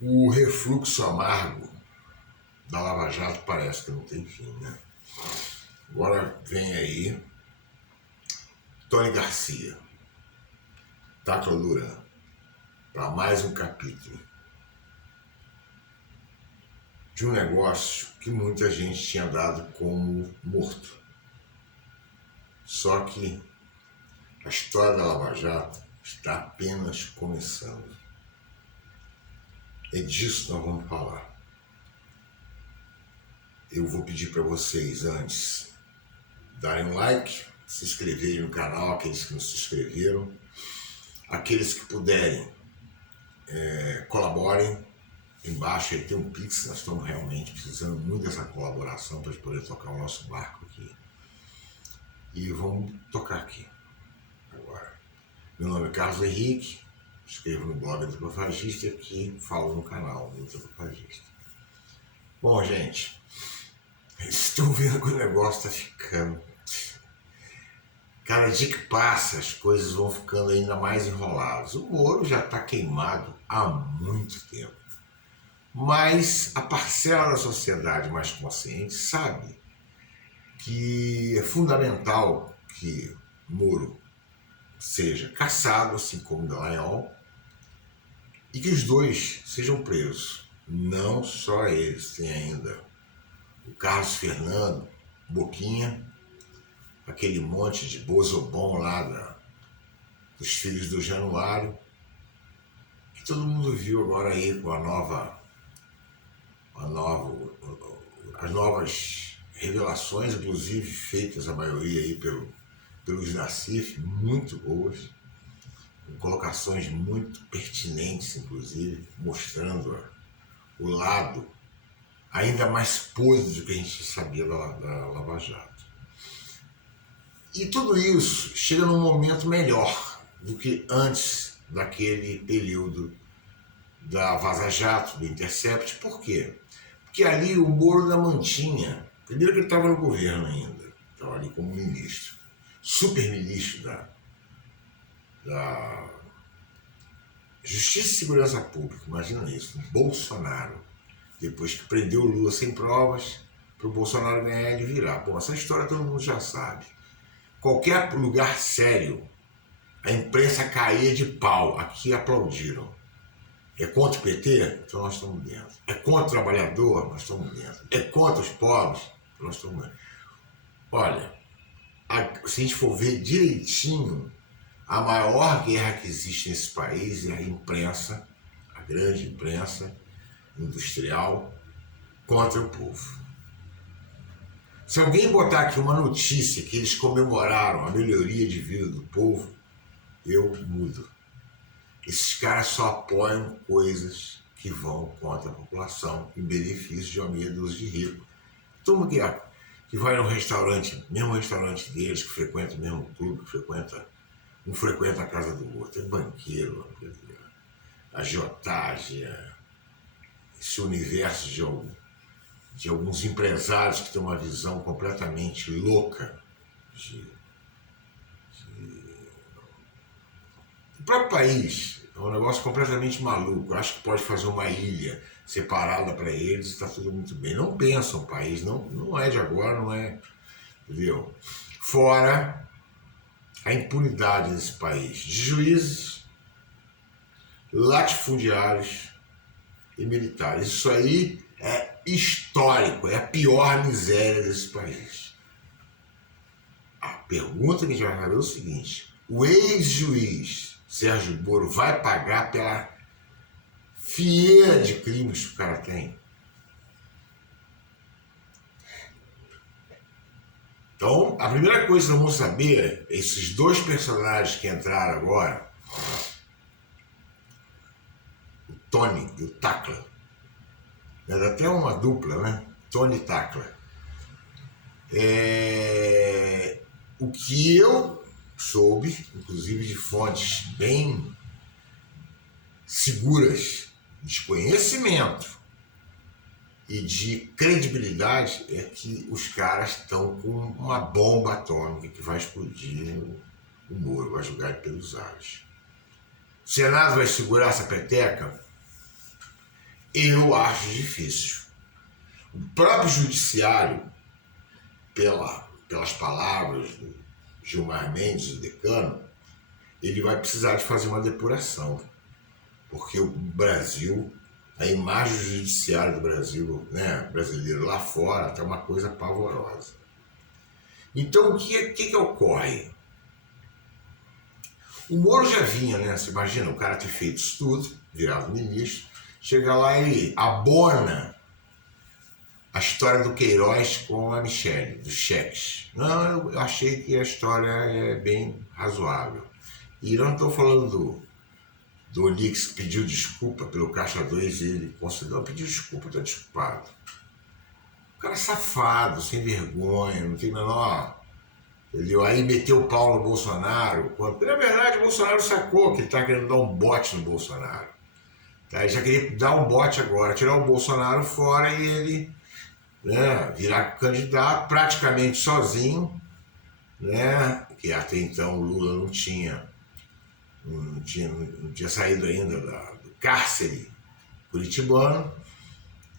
O refluxo amargo da Lava Jato parece que não tem fim, né? Agora vem aí Tony Garcia, Tacla Duran, para mais um capítulo de um negócio que muita gente tinha dado como morto. Só que a história da Lava Jato está apenas começando. É disso que nós vamos falar. Eu vou pedir para vocês antes darem um like, se inscreverem no canal, aqueles que não se inscreveram, aqueles que puderem, colaborem. Embaixo aí tem um Pix, nós estamos realmente precisando muito dessa colaboração para poder tocar o nosso barco aqui. E vamos tocar aqui agora. Meu nome é Carlos Henrique, escrevo no blog do Antropofagista e aqui falo no canal do Antropofagista. Bom, gente, estou vendo que o negócio está ficando... Cada dia que passa, as coisas vão ficando ainda mais enroladas. O Moro já está queimado há muito tempo. Mas a parcela da sociedade mais consciente sabe que é fundamental que Moro seja cassado, assim como Dallagnol, e que os dois sejam presos. Não só eles, tem ainda o Carlos Fernando, Boquinha, aquele monte de bozobom lá dos filhos do Januário, que todo mundo viu agora aí com as novas revelações, inclusive feitas a maioria aí pelos Nassif, muito boas, com colocações muito pertinentes, inclusive, mostrando o lado ainda mais podre do que a gente sabia da Lava Jato. E tudo isso chega num momento melhor do que antes daquele período da Vaza Jato, do Intercept. Por quê? Porque ali o Moro ainda mantinha, primeiro que ele estava no governo ainda, estava ali como ministro, super ministro da Justiça e Segurança Pública, imagina isso, Bolsonaro, depois que prendeu o Lula sem provas, para o Bolsonaro ganhar e virar. Bom, essa história todo mundo já sabe. Qualquer lugar sério, a imprensa caía de pau. Aqui aplaudiram. É contra o PT? Então nós estamos dentro. É contra o trabalhador? Nós estamos dentro. É contra os pobres? Nós estamos dentro. Olha, se a gente for ver direitinho, a maior guerra que existe nesse país é a imprensa, a grande imprensa industrial, contra o povo. Se alguém botar aqui uma notícia que eles comemoraram a melhoria de vida do povo, eu mudo. Esses caras só apoiam coisas que vão contra a população em benefício de uma meia dúzia de ricos. Turma que vai no restaurante, mesmo restaurante deles, que frequenta o mesmo clube, um frequenta a casa do outro, é banqueiro, agiotagem, esse universo de alguns empresários que têm uma visão completamente louca o próprio país. É um negócio completamente maluco. Eu acho que pode fazer uma ilha separada para eles e está tudo muito bem. Não pensam o país, não é de agora, não é, entendeu? Fora a impunidade desse país, de juízes, latifundiários e militares. Isso aí é histórico, é a pior miséria desse país. A pergunta que a gente vai fazer é o seguinte: o ex-juiz Sérgio Moro vai pagar pela fieira de crimes que o cara tem? Então, a primeira coisa que nós vamos saber, esses dois personagens que entraram agora, o Tony e o Tacla, é até uma dupla, né? Tony e Tacla. O que eu soube, inclusive de fontes bem seguras de conhecimento e de credibilidade, é que os caras estão com uma bomba atômica que vai explodir o Moro, vai jogar ele pelos ares. O Senado vai segurar essa peteca? Eu acho difícil. O próprio judiciário, pelas palavras do Gilmar Mendes, o decano, ele vai precisar de fazer uma depuração, porque o Brasil, a imagem judiciária do Brasil, né, brasileiro lá fora, está uma coisa pavorosa. Então, o que ocorre? O Moro já vinha, né? Você imagina, o cara ter feito isso tudo, virado ministro, chega lá e abona a história do Queiroz com a Michelle, dos cheques. Não, eu achei que a história é bem razoável. E não estou falando do Olix que pediu desculpa pelo Caixa 2 e ele considerou, pediu desculpa, está desculpado. O cara é safado, sem vergonha, não tem menor... Entendeu? Aí meteu o pau no Bolsonaro, quando, na verdade, o Bolsonaro sacou que ele está querendo dar um bote no Bolsonaro. Tá? Ele já queria dar um bote agora, tirar o Bolsonaro fora e ele, né, virar candidato praticamente sozinho, né, que até então o Lula não tinha saído ainda do cárcere curitibano,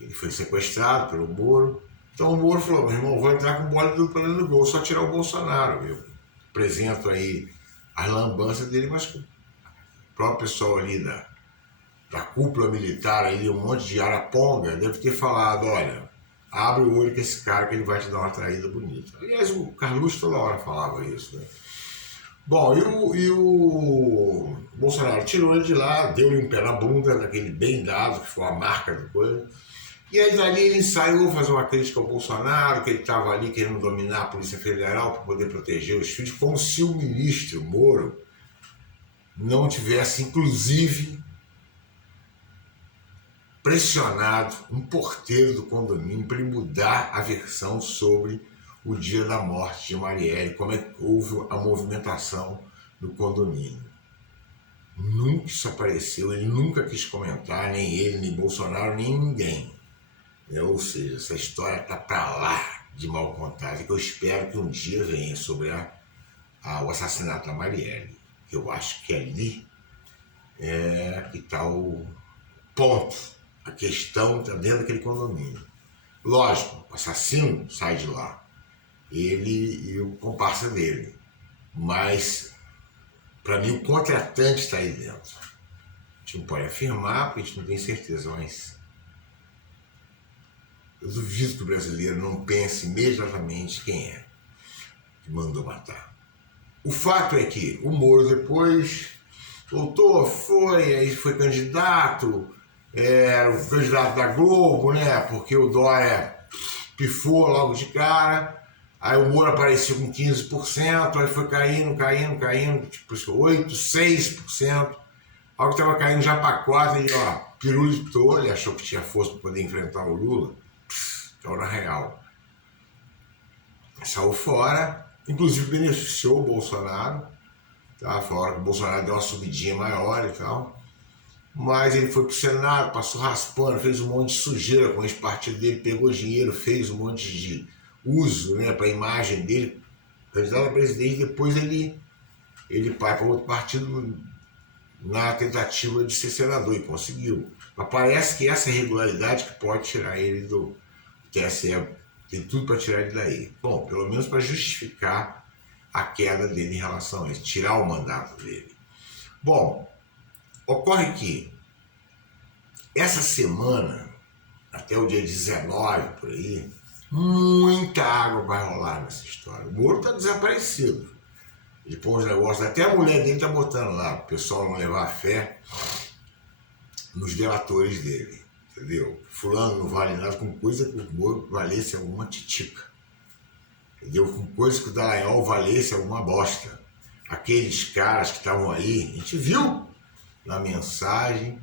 ele foi sequestrado pelo Moro. Então o Moro falou, meu irmão, vou entrar com bola dentro do gol, só tirar o Bolsonaro. Eu apresento aí as lambanças dele, mas o próprio pessoal ali da cúpula militar, ali, um monte de araponga, deve ter falado, olha, abre o olho com esse cara que ele vai te dar uma traída bonita. Aliás, o Carluxo toda hora falava isso, né? Bom, e o Bolsonaro tirou ele de lá, deu-lhe um pé na bunda, daquele bem dado, que foi a marca do coisa. E aí dali ele ensaiou fazer uma crítica ao Bolsonaro, que ele estava ali querendo dominar a Polícia Federal para poder proteger os filhos, como se o ministro Moro não tivesse, inclusive, pressionado um porteiro do condomínio para ele mudar a versão sobre o dia da morte de Marielle, como é que houve a movimentação do condomínio. Nunca isso apareceu, ele nunca quis comentar, nem ele, nem Bolsonaro, nem ninguém. Ou seja, essa história está para lá de mal contada, que eu espero que um dia venha sobre o assassinato da Marielle. Eu acho que ali é que está o ponto, a questão está dentro daquele condomínio. Lógico, o assassino sai de lá, ele e o comparsa dele, mas para mim o contratante está aí dentro. A gente não pode afirmar, porque a gente não tem certeza, mas eu duvido que o brasileiro não pense imediatamente quem é que mandou matar. O fato é que o Moro depois voltou, aí foi candidato, o candidato da Globo, né? Porque o Dória pifou logo de cara, aí o Moro apareceu com 15%, aí foi caindo, tipo 8%, 6%, algo que estava caindo já para 4%, ele pirulitou, ele achou que tinha força para poder enfrentar o Lula. Então, na real, saiu fora, inclusive beneficiou o Bolsonaro, tá? Fora que o Bolsonaro deu uma subidinha maior e tal, mas ele foi pro Senado, passou raspando, fez um monte de sujeira com esse partido dele, pegou dinheiro, fez um monte de uso, né, para a imagem dele, candidato a presidente, depois ele vai para outro partido na tentativa de ser senador e conseguiu. Mas parece que essa irregularidade que pode tirar ele do TSE, tem tudo para tirar ele daí. Bom, pelo menos para justificar a queda dele em relação a isso, tirar o mandato dele. Bom, ocorre que essa semana, até o dia 19 por aí, muita água vai rolar nessa história. O Moro está desaparecido. Ele põe os negócios, até a mulher dele está botando lá, o pessoal não levar fé nos delatores dele. Entendeu? Fulano não vale nada com coisa que o Moro valesse alguma titica. Entendeu? Com coisa que o Dallagnol valesse alguma bosta. Aqueles caras que estavam aí, a gente viu na mensagem,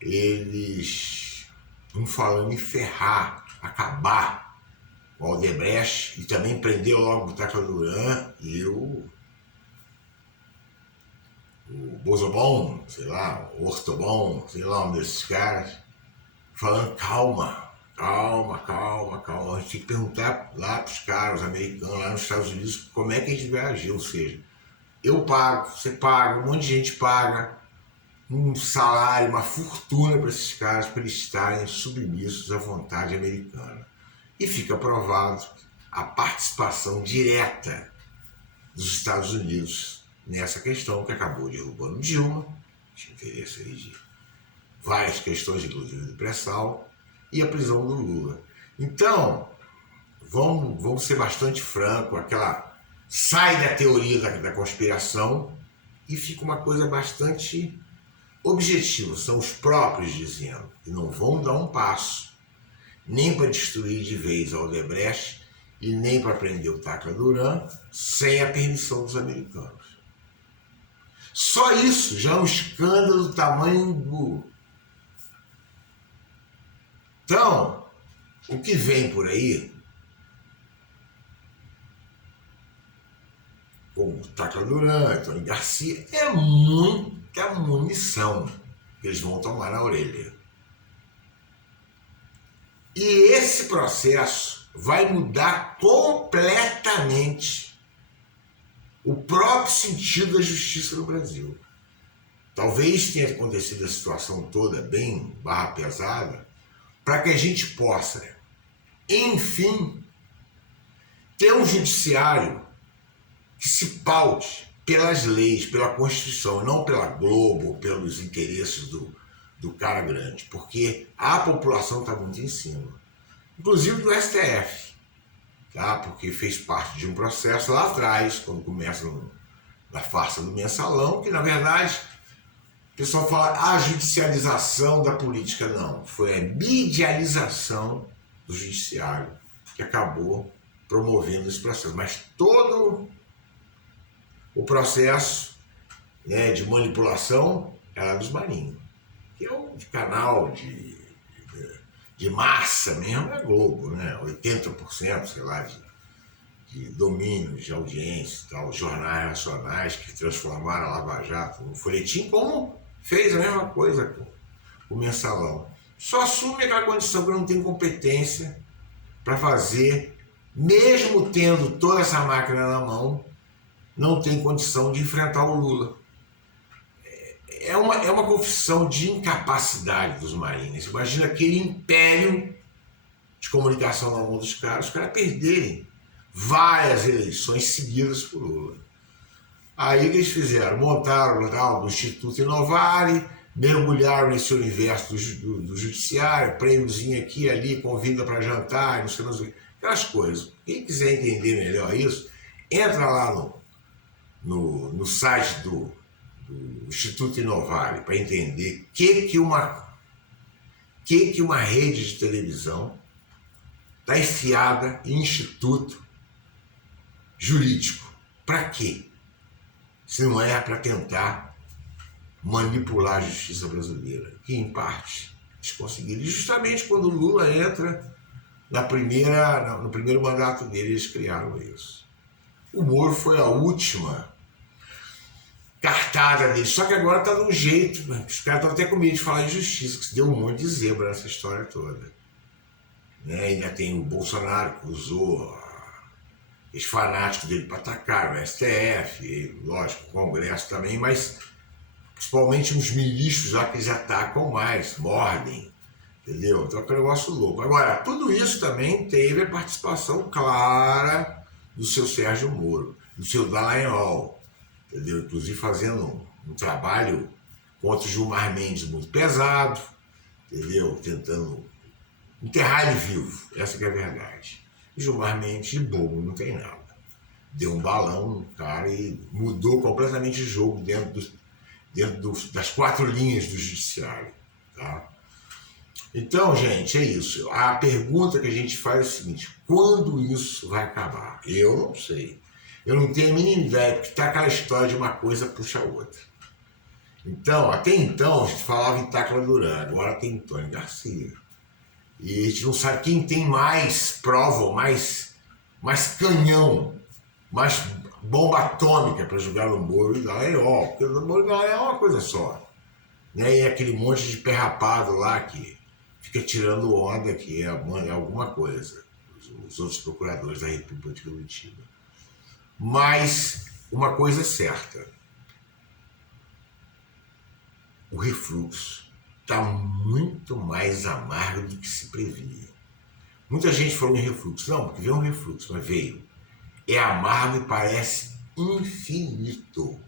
eles não falando em ferrar, acabar com o Aldebrecht e também prendeu logo o Tacla Duran e o Bozobon, sei lá, o Ortobon, sei lá, um desses caras, falando calma. A gente tem que perguntar lá para os caras, os americanos, lá nos Estados Unidos, como é que a gente vai agir. Ou seja, eu pago, você paga, um monte de gente paga, um salário, uma fortuna para esses caras, para eles estarem submissos à vontade americana. E fica provado a participação direta dos Estados Unidos nessa questão, que acabou derrubando Dilma, tinha interesse aí de várias questões, inclusive de pré-sal, e a prisão do Lula. Então, vamos ser bastante franco, sai da teoria da conspiração e fica uma coisa bastante objetiva. São os próprios dizendo que não vão dar um passo nem para destruir de vez a Odebrecht e nem para prender o Tacla Duran sem a permissão dos americanos. Só isso já é um escândalo do tamanho do... Então, o que vem por aí, como o Tacla Duran, Tony Garcia, é muita munição que eles vão tomar na orelha. E esse processo vai mudar completamente o próprio sentido da justiça no Brasil. Talvez tenha acontecido a situação toda bem barra pesada para que a gente possa, enfim, ter um judiciário que se paute pelas leis, pela Constituição, não pela Globo, pelos interesses do cara grande, porque a população está muito em cima, inclusive do STF, tá? Porque fez parte de um processo lá atrás, quando começa na farsa do mensalão, que na verdade o pessoal fala a judicialização da política. Não, foi a medialização do judiciário que acabou promovendo esse processo. Mas todo o processo, né, de manipulação era dos marinhos, que é um canal de massa mesmo, é Globo, né? 80%, sei lá, de domínio, de audiência, tal, jornais nacionais que transformaram a Lava Jato no folhetim, como fez a mesma coisa com o mensalão. Só assume aquela condição que não tem competência para fazer, mesmo tendo toda essa máquina na mão, não tem condição de enfrentar o Lula. É uma confissão de incapacidade dos marinhos. Imagina aquele império de comunicação na mão dos caras, os caras perderem várias eleições seguidas por Lula. Aí o que eles fizeram? Montaram o tal do Instituto Inovare, mergulharam nesse universo do judiciário, prêmiozinho aqui e ali, convida para jantar, não sei mais o que, aquelas coisas. Quem quiser entender melhor isso, entra lá no site do Instituto Inovare para entender que uma rede de televisão está enfiada em instituto jurídico. Para quê? Se não é para tentar manipular a justiça brasileira, que em parte eles conseguiram. E justamente quando o Lula entra no primeiro mandato dele, eles criaram isso. O Moro foi a última cartada dele, só que agora tá de um jeito, os caras estão até com medo de falar de justiça, que se deu um monte de zebra nessa história toda. Né? Ainda tem o Bolsonaro, que usou os fanáticos dele para atacar o STF, e, lógico, o Congresso também, mas principalmente os ministros lá que eles atacam mais, mordem, entendeu? Então é um negócio louco. Agora, tudo isso também teve a participação clara do seu Sérgio Moro, do seu Dallagnol, entendeu? Inclusive fazendo um trabalho contra o Gilmar Mendes muito pesado, entendeu? Tentando enterrar ele vivo, essa que é a verdade. O Gilmar Mendes de bobo não tem nada. Deu um balão no cara e mudou completamente o jogo dentro das quatro linhas do judiciário, tá? Então, gente, é isso. A pergunta que a gente faz é o seguinte: quando isso vai acabar? Eu não sei. Eu não tenho a mínima ideia, porque tá aquela história de uma coisa puxa a outra. Então, até então, a gente falava em Tacla Duran, agora tem Tony Garcia. E a gente não sabe quem tem mais prova, mais canhão, mais bomba atômica para jogar no Moro e Dallagnol, porque o Moro e Dallagnol é uma coisa só. Né? E aquele monte de pé rapado lá que fica tirando onda, que é alguma coisa, os outros procuradores da República de Curitiba. Mas uma coisa é certa: o refluxo está muito mais amargo do que se previa. Muita gente falou em refluxo. Não, porque veio um refluxo, mas veio. É amargo e parece infinito.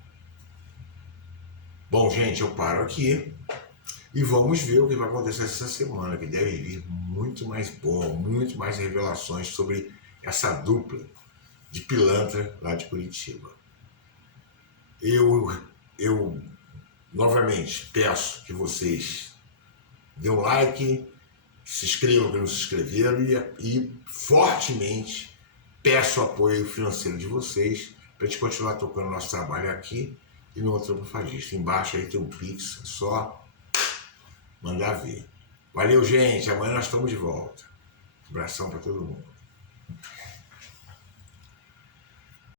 Bom, gente, eu paro aqui e vamos ver o que vai acontecer essa semana, que deve vir muito mais bom, muito mais revelações sobre essa dupla de pilantra lá de Curitiba. Eu novamente peço que vocês dêem um like, se inscrevam que não se inscreveram e fortemente peço o apoio financeiro de vocês para a gente continuar tocando nosso trabalho aqui e no Antropofagista. Embaixo aí tem um Pix, é só mandar ver. Valeu, gente. Amanhã nós estamos de volta. Um abração para todo mundo.